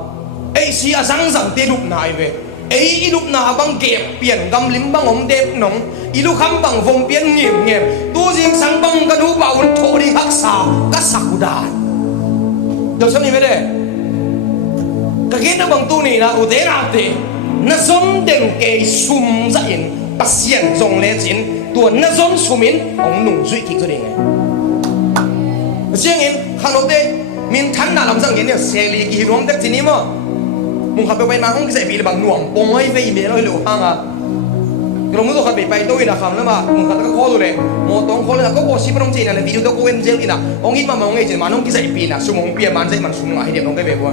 ai si asang sang te dup na ai we ai i dup na bang ge pian gam lim bang om dep nong i lu kham bang vom pian ngiem tu jing sang bang ka du ba un tho ri hak sa ka sakudan do sam ni me de ka ge na bang tu ni na u de na te na som den ke sum za in pasien zong le jin tu na som sumin ong nung zui ki zo ding chiang in khanote min than na lam sang yin ne se li ki rom dak tin ni mo mùng khắp bên mang không cái gì bị bằng nuông bông ấy về về rồi lựu hang à rồi muốn tôi khắp bị bay tôi là khám lắm mà mùng khắp các kho rồi đấy một tông kho là có bộ ship trong chị này là video tôi quên gieo đi nè ông ít mà ông ấy chỉ mà ông cái gì bị nè sum ông bia man dây mà sum lại điểm ông cái về qua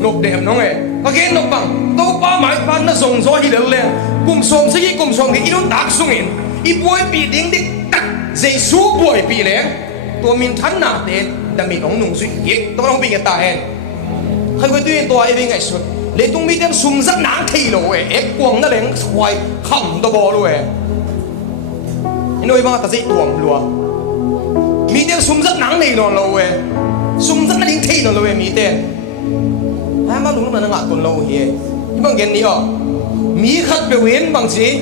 lục đẹp nó nghe và cái lục bằng tôi ba máy pan nó dùng gió đi được lên cùng sum cái ít nó đạc xuống in ít buổi bị điên đi cắt dây số buổi bị lên tôi mình thắn nè để đâm mình ông nung suy kiệt tôi không bị cái tai hen khai quay tuyên tôi ấy ngày xuân lấy tung mi đem sum rất nặng thì rồi ép quăng nó lên xoay khẩm đồ bò rồi nơi mà ta dễ tuồng luôn mi đem sum rất nặng này rồi sum rất nặng thì rồi mi đem hai má đúng là nó ngã tuần lâu hi nhưng mà cái này mi khát biểu hiện bằng gì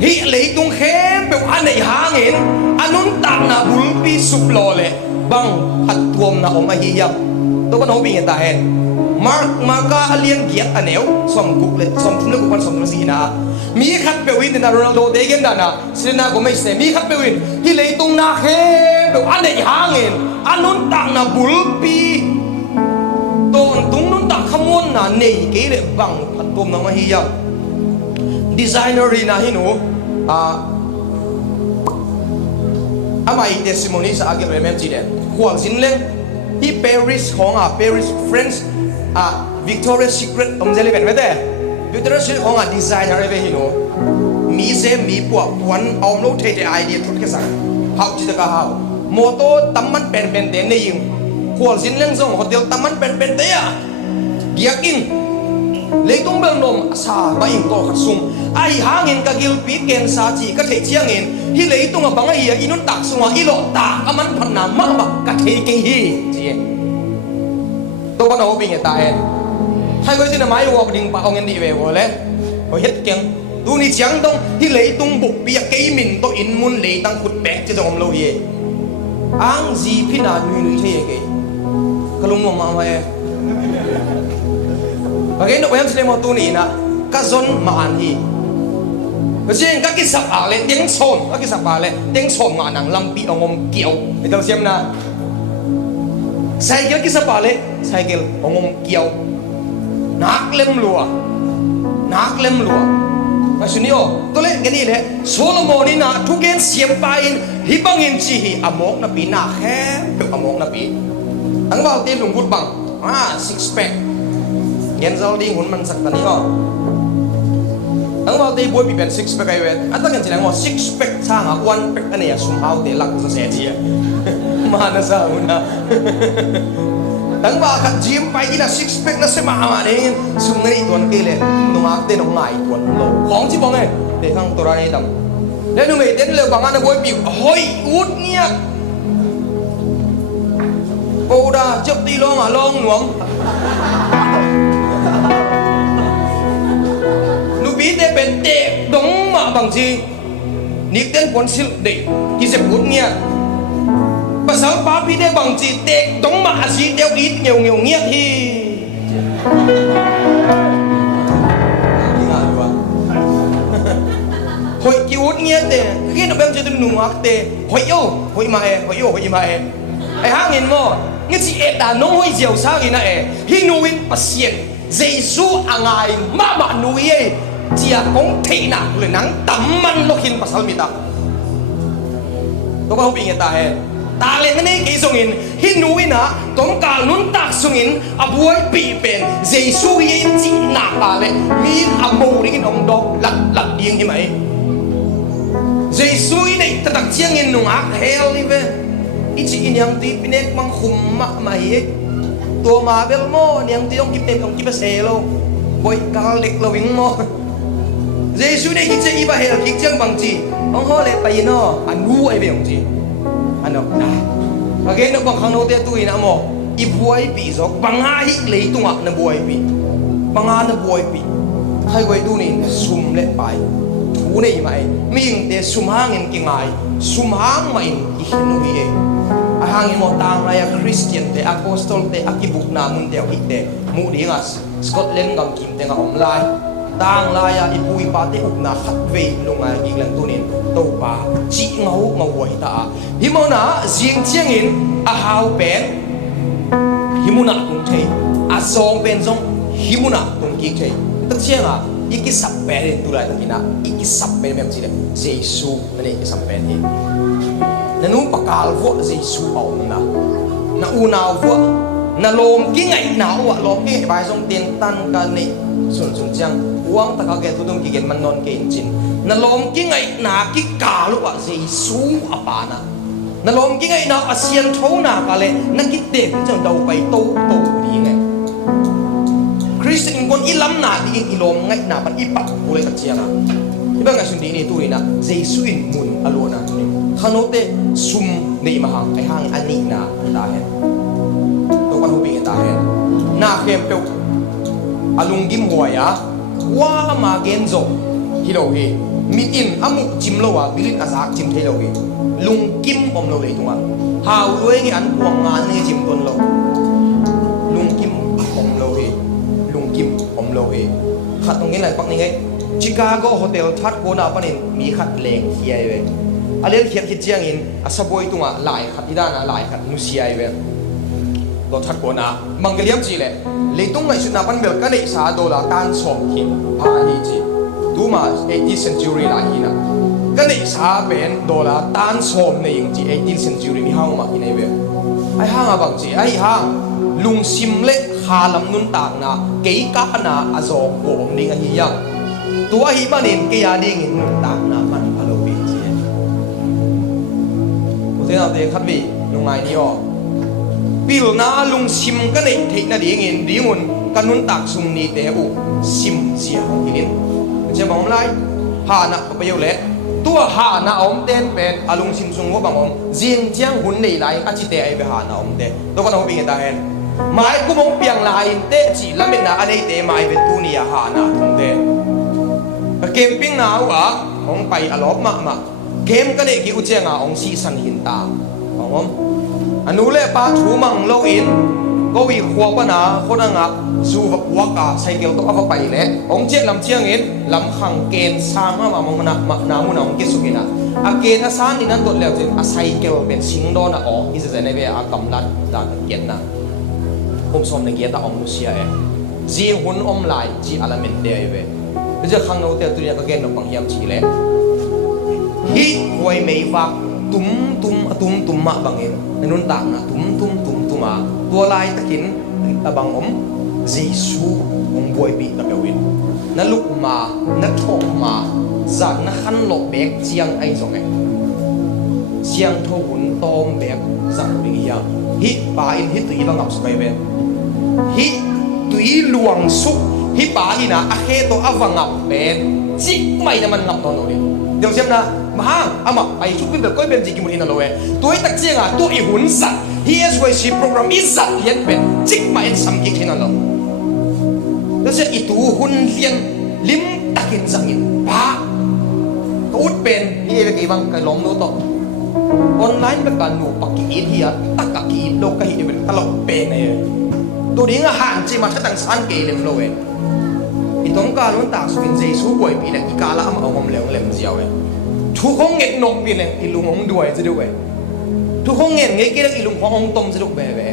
hi lấy tung khem biểu anh này hàng in anh muốn tặng na bún pi súp lò lệ bằng hạt tuồng na ông ai hiệp tôi có nói bị người ta hen marka alien giat aneu som gukle som thumle gupan som thumle sina mi khat pewin na Ronaldo de gen dana sina ko mai se mi khat pewin hi leitung na khe be anei hangin anun tang na bulpi ton tung nun tak khamon na nei ke le bang phatom na ma hi ya designer ina hinu amai testimony sa age remem ji de khwal sin le hi Paris Paris France Victoria's Secret ông dễ lên về đây Victoria's Secret ông designer về hino mi se mi bua one ông lâu thấy cái idea thật cái sao học chỉ được học mô tô tắm mắt pen đến đây dùng khoa xin lên dùng hotel tắm mắt pen đấy à giặc in lấy tung bel nom sa ba in to khat sum ai hangin ka gil pi ken sa chi ka thei chiang in hi lấy tung bang hi inun tak sunga ilo ta aman phan na ma ba ka thei ke hi chi to ba no bing ta hen hai ko sin mai wo ding pa ong en di ve wo le ko het keng tu ni chiang dong hi lấy tung buk pi ke min to in mun le tang khut bek che jom lo hi ang gì phi na nui thế cái kalung mà mai và cái nó em sẽ một tu nị na các zon mà anh hi bây giờ các cái sạp à lên tiếng sồn các cái sạp à lên tiếng sồn mà nàng lâm bị ông kiều để tao xem na sai cái sạp à lên sai cái ông kiều nát lem lùa mà suy nhớ tôi lấy cái này đấy Solomon đi na thu gen xiêm pain hi bang in chi hi amok na pi na khe được amok na pi ang bao tiền lùng bút bằng six pack gen zao đi hun man sak tani ho ang bao tiền buổi bị ben six pack ai vậy anh ta cần chỉ là ngồi six pack sang à one pack anh này sum hao để lắc ra xe gì mà nó sao na ang bao khát gym pai ina six pack na se mà này sum này tuần kia lên nung ác tên nung ngài tuần lâu khóng chỉ bong này để thằng tôi ra này tầm nếu như người đến lều bằng anh buổi bị hoi út nha cô đã chấp đi lo mà lo nuông nu bí để bên tệ đóng mà bằng gì nít đến quán siêu để khi sẽ út nha bà sáu ba bí để bằng gì tệ đóng mà gì đeo ít nhiều nghe thì hội kêu út nghe tệ khi nó bên trên tôi nung ác tệ hội mà ai hang in mo nghe chị đã nông hội diều sao vậy nè hi nuôi pasien Giêsu angai mà nuôi ấy chỉ là công thị nàoเลยnắng tắm man lo hin pasal mita tôi có không bị người ta hè ta lên cái này cái sungin hi nuôi na tóm cả nun tak sungin abuai bị pen Giêsu yên chỉ nạp ta lên min amu đi cái ông đó lật điên như vậy Giêsu này ta đặc chiang in nung ác hell đi về ít chỉ niang ti pinek mang khum ma hi tua ma bel mo niang ti ông kip se lo boy kal lek lo wing mo Giêsu này chỉ iba hell kik chang bang chi ông ho le pai no anu ai be ông chi ano na again no bang khang no te tu ina mo i buai pi zo banga hi le tunga na buai pi banga na buai pi khai goi du ni sum le pai thu nei mai ming te sum hangin ki ngai sum hang mai ki hinu hi a hangin mo tang la ya Christian te apostol te akibuk na mun te hi te mu dinga Scotland gam kim te nga om lai tang la ya ipui pa te uk na khat ve lunga ki lang tunin to pa chi ngau wai ta hi mo na jing chiang in a hau pen himuna tung thei a song pen jong himuna tung ki thei tak chiang a iki sap pen tu lai takina iki sap pen mem chi le Jesu ne ki sap pen hi nanu pakal vo Jesu au na unau vo na lom ki ngai na wa lom ki bai jong ten tan ka ni sun chang uang ta ka ke tu dum ki gen man non ke in chin na lom ki ngai na ki ka lu wa Jesu apa na lom ki ngai na asian tho na ka le na ki te chang dau pai to ni ngai Christian kon ilam na di ilom ngai na pan ipat pule ka chiang a iba nga sun di ni tu ni na Jesu in mun alona ni khanote sum nei ma hang ai hang ani na ta he to pa hu bi ta he na khem pe alung gim hoya wa ma gen zo hilo hi mi in amu chim lo wa bilit azak chim thelo hi lung kim om lo le tunga hau loi ngi an kuang nga ni chim ton lo lung kim om lo hi lung kim om lo hi khat ngin lai pak ni ngai Chicago hotel that ko na panin mi khat leng hiai we alel khiat khit chiang in asaboi tunga lai khat idana lai khat nu siai we lo that ko na mangaliam chi le leitung ngai suna pan bel ka nei sa dola tan som hin pa hi chi tuma 18th century la hi na ka nei sa ben dola tan som nei ing chi 18th century mi hang ma hi nei we ai hang a bang chi ai hang lung sim le khalam nun tak na kei ka na azo ko om ning a hi yang tua hi manin ke ya ding in nun tak na man alo bi chi ko te na te khat bi nungai ni o pil na lung sim ka nei thei na ding in dingun กันนุนตักซุ่มนี้เตอุซิมเสียของที่นี่เชื่อผมไรหานะก็ไปอยู่เลยตัวหานะอมเต้นเป็นอารมณ์ซิมซุงว่าบางอมเจียงเจียงหุ่นในไหลอาจิเตไอไปหานะอมเต้ตัวก็ต้องเป็นยังไงเห็นหมายกูมองเปียงลายเตจีแล้วเป็นนะอันนี้เตหมายเป็นตัวนี้หานะทุ่งเต้เกมปิ้งนาวะองไปอารมณ์มาเกมก็เลยกิวเจียงองซีซันหินตาบางอมอนุเล่ป้าชูมังโลอินก็วิขวบนะคนนั้นอ่ะสู้กับวัวกาไซเคิลต้องเอาไปเลยองเจ็ดลำเชียงอินลำขังเกณฑ์สร้างมามองนะนามุนองเกสุกินะอาเกณฑ์สร้างนี่นั่นตัวเลี้ยวจริงอาไซเคิลเป็นสิงโดนะอ๋อที่จะในเวอากำลังด่านเกณฑ์นะผมสมในเกณฑ์ตาองมุเซียจีหุ่นอมลายจีอลาเมนเดียเวก็จะขังโนเตตัวนี้ก็เกณฑ์บางยามชีเลยฮิหวยไม่ฟักตุ้มมาบางเองนุ่นต่างนะตุ้มมาตัวลายตะกินบางอมเยซูองบวยปีตะเกวินนั่นลุกมานั่นทองมาจากนั่นขันหลบเบกเจียงไอ้สองเองเจียงทหุ่นตอมเบกจากเรียฮิป่าอินฮิตุยบางอับสไปเวนฮิตุยหลวงสุกฮิป่าอินะอาเคโตอวังอับเป็นจิกไม่ได้มันนับตอนนู้นเดี๋ยวเช่นนะมาอามาไปชุบเป็นแบบก้อยเป็นจิกิมุนินอะไรตัวไอ้ตักเจียงอ่ะตัวไอ้หุ่นสัตว์ฮีเอสไวซีโปรแกรมอีสัตว์เลี้ยงเป็นจิกมาเอ็นสัมกิที่นั่นแล้วแล้วเสร็จอีตัวหุ่นเลี้ยงลิ้มตักินสังอินป้าก็อุดเป็นนี่เองกี่บังไก่ล้อมโน้ตออนไลน์เป็นการหนูปักกีดเฮียตักกะกีดโลกะฮีเป็นตลกเป็นไงตัวนี้อาหารจีมาชัดตั้งสันเกลิมโลเองอีตรงการลุ้นตากสุกินเจสูบ่อยปีเนี่ยอีกาละเอาหอมเหลวเหลวเจียวเองทุกห้องเงียบนกปีเนี่ยอีลุงห้องด้วยจะด้วยทุกห้องเงียบเงี้ยกี่อีลุงห้องต้มจะด้วยเว้ย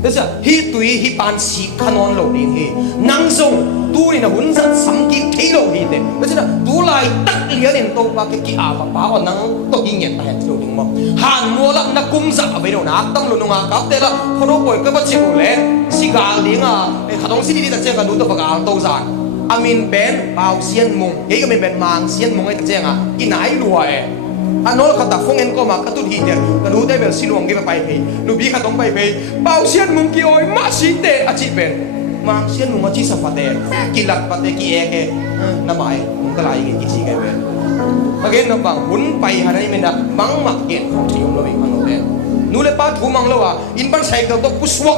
แต่จะฮิตุยฮิปานสีขนอนโลดินฮีนังทรงตัวนี่นะหุ่นสัตว์สัมกิที่โลดินเด้แต่จะตัวลายตักเลี้ยเนี่ยตัวปากกี่อาบป้าอ่อนนังตัวยิ่งเงียบแต่เห็นโลดินมั้งหันมัวละนักกุมจับไปโดนนักตั้งโลนงากับเดละคนรู้ป่วยก็มาเจ็บเลยสิกาเลี้ยงอ่ะไอ้ขนมสิที่ตัดเจ้ากันดูตัวปากอ่างโตจานอามินเป็นเบาเสียนมุงเฮ้ยก็เป็นมังเสียนมุงไอ้ตัดเจ้าอ่ะกินไหนรวยอันนั้นเขาตัดฟงเงินก็มากระตุ้นหินเดียกระดูได้แบบสิลวงกี่ไปเพย์ลูบีขัดต้องไปเพย์เบาเสียนมุงกี่อ้อยมาสิเตะอาชีพเป็นมังเสียนมุงอาชีพสัฟเตะกี่หลักปะเตะกี่เอกน้ำใหม่มุงกระไรกี่ชีกันเป็นเมื่อกี้น้ำบังหุ่นไปหาได้ไม่ได้มังมักเกณฑ์ของที่ยมเราอีกครั้งนึงเลยนู่นเลยป้าถูมังแล้วอ่ะอินบันใส่กระตุกกุศล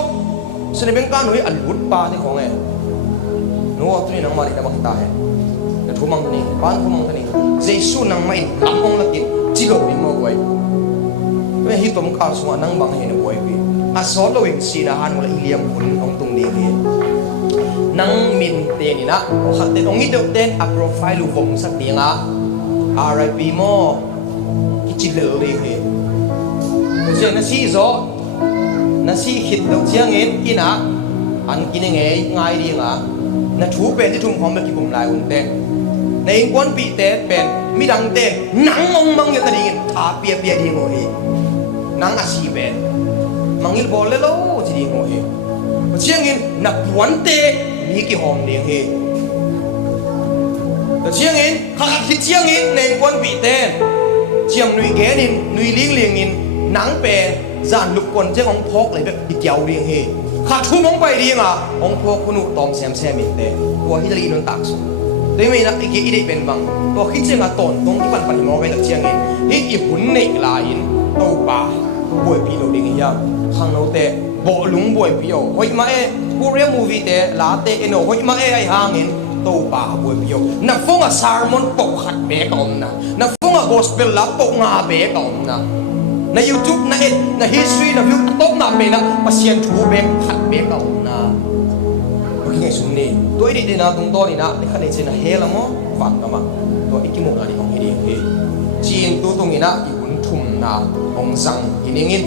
สนิเป็นการหนุ่ยอันหุ่นป้าที่ของเองนู้นตัวนี้นังมาดีแต่บังตาเองแต่ถูมังตัวนี้ป้าถูมังตัวนี้เจสูนังไม่ลำองละกินจิโร่ดิโมกไว้ไม่ฮิตมข่าวสวรรค์นั่งบังเห็นไว้พี่อาสอลวิงสีนาฮันมุลอิเลียมหุ่นของตรงนี้พี่นั่งมินเตนี่นะโอ้ขัดเตนองนี้เด็กเต้นอัพโปรไฟล์ลูกผมสักเดียงอ่ะ R.I.P. โม่กิจิเลอเลยพี่เจ้านั่นซีโซนั่นซีคิดดอกเชียงเงินกินอ่ะอันกินยังไงง่ายดีอ่ะนั่นถูเป็นที่ทุ่มของเมื่อกี้ผมลายอุ่นเต้ในกวนปีเตเป็นมีดังเตนังมองมังยังกระดิ่งท่าเปียเปียดีโง่เฮนังอาชีเป็นมังยิลบอลเลโลจีดีโง่เฮเชียงอินนักวันเตมีกี่ห้องเดียงเฮแต่เชียงอินข้าคิดเชียงอินในกวนปีเตเชียงนุยเกนินนุยเลี้ยงเลี้ยงอินนังเป็นจานลูกคนเจ้าของพกเลยแบบอีเดียวเลี้ยงเฮข้าทุ่มมองไปดีอ่ะองพกคุณอุตอมแซมมิเตตัวฮิตาลีนนตักสุแต่ไม่นักอีกอีเด็กเป็นบังตัวคิดเชียงตอนตรงที่ปันมองไปจากเชียงอินฮิตอีหุ่นในลายอินเอาป่าบวยปีโลดิ่งเฮียข้างโน้ตเตะโบลุงบวยปีโอหอยมากูเรียมูวีเตะลาเตะเอโนหอยมาไอ้ห่างอินตัวป่าบวยปีโอนักฟงอ่ะซาร์มอนปกขัดเบกอนนะนักฟงอ่ะกอสเปลลับปกงาเบกอนนะใน YouTube ใน history นะวิวตบน้ำเบนะมาเชียนถูเบกขัดเบกอนนะไงสุนีตัวอีดีนะตรงตัวนี่นะในขณะที่นะเฮลมั้งฟังกันมาตัวอีกกี่โมงนะที่ของเฮดีเฮจีนตัวตรงนี้นะอีหุ่นทุ่มนะองซังอินิงิน